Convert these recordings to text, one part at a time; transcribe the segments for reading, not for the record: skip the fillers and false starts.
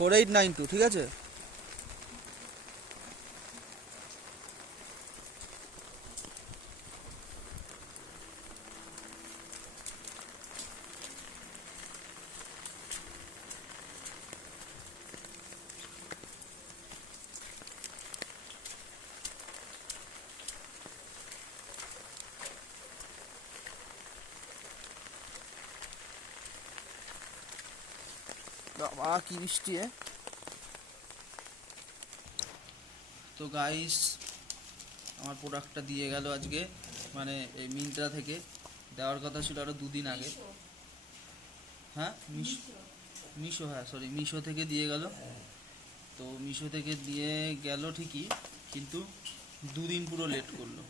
4892, ঠিক আছে? বাবা কি বৃষ্টি! তো গাইস, আমার প্রোডাক্টটা দিয়ে গেল আজকে, মানে এই মিন্ত্রা থেকে দেওয়ার কথা ছিল আরও 2 দিন আগে। হ্যাঁ, মিশো, হ্যাঁ সরি, মিশো থেকে দিয়ে গেল। তো মিশো থেকে দিয়ে গেল ঠিকই, কিন্তু 2 দিন পুরো লেট করলো।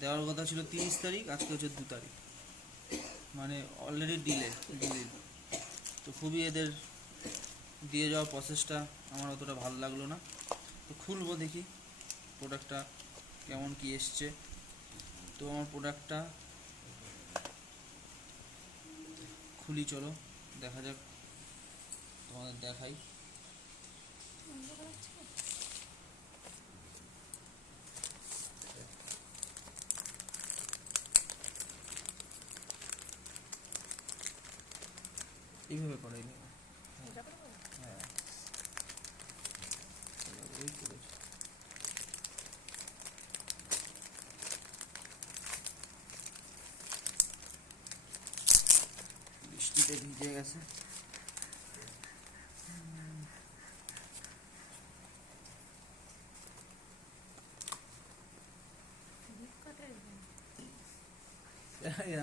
দেওয়ার কথা ছিল 30 তারিখ, আজকে হচ্ছে 2 তারিখ, মানে অলরেডি ডিলে 2 দিন। তো খুবই এদের দিয়ে যাওয়ার প্রসেসটা আমার অতটা ভালো লাগলো না। তো খুলবো, দেখি প্রোডাক্টটা কেমন কি এসছে। তো আমার প্রোডাক্টটা খুলি, চলো দেখা যাক, তোমাদের দেখাই। এইভাবে করে, হ্যাঁ ওই করেছি। বৃষ্টিতে ভিজে গেছে।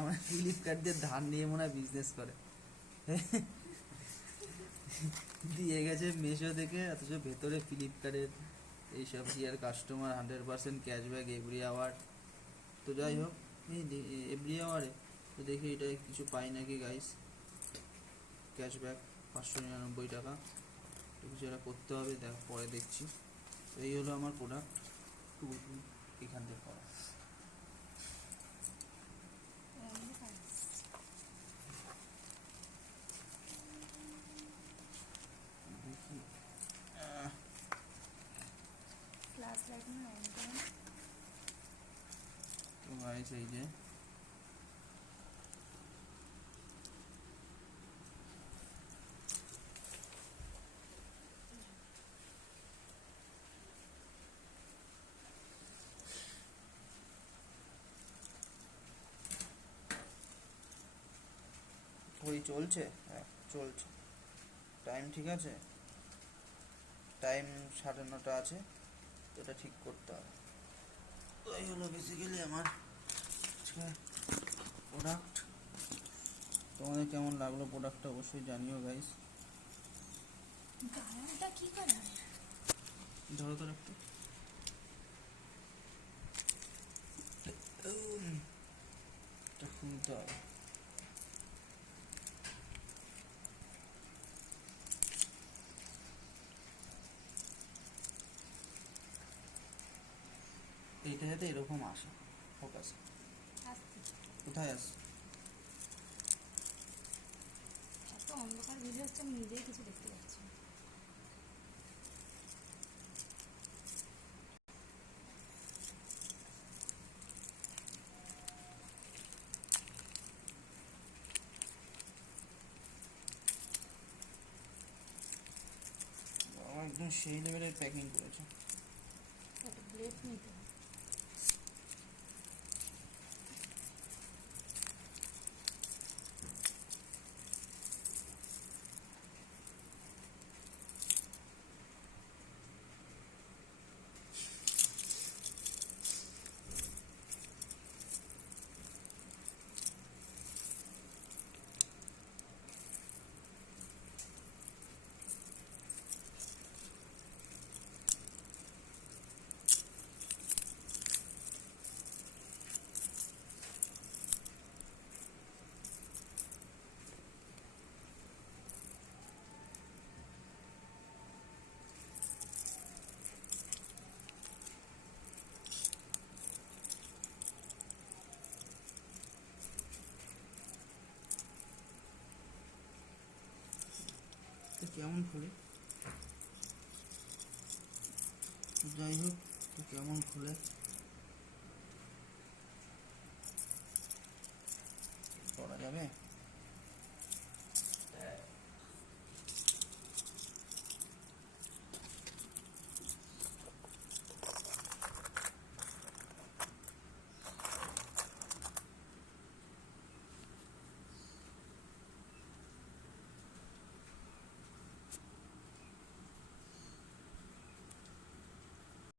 আমার ফ্লিপকার্ট দিয়ে ধার নিয়ে মনে হয় বিজনেস করে। দিয়ে গেছে মিশো থেকে, অথচ ভেতরে ফ্লিপকার্টের এইসব ইয়ার কাস্টমার 100% ক্যাশব্যাক এভরি আওয়ার। তো যাই হোক, এভরি আওয়ারে তো দেখি এটা কিছু পাই নাকি গাইস। ক্যাশব্যাক 599 টাকা, তো কিছু একটা করতে হবে, দেখ পরে দেখছি। এই হলো আমার প্রোডাক্ট, এখান থেকে করা। তো গাইস এই যে ঘড়ি চলছে, হ্যাঁ চলছে, টাইম ঠিক আছে, টাইম 9:30 আছে, তো এটা ঠিক করতে হবে। তো এই হলো বেসিক্যালি আমার প্রোডাক্ট। তোমাদের কেমন লাগলো প্রোডাক্টটা অবশ্যই জানিও গাইস। ধরো তো একটু, এটা খুলতে হবে। এইটা যাতে এরকম আসে, ফোকাস কোথায় আসে? এত অন্ধকার ভিজে হচ্ছে, আমি নিজেই কিছু দেখতে পাচ্ছি না। একদম সেই লেভেলের প্যাকিং করেছে। একটা ব্লেড নিতে হবে। কেমন খুলে? যাই হোক, তো কেমন খুলে করা যাবে?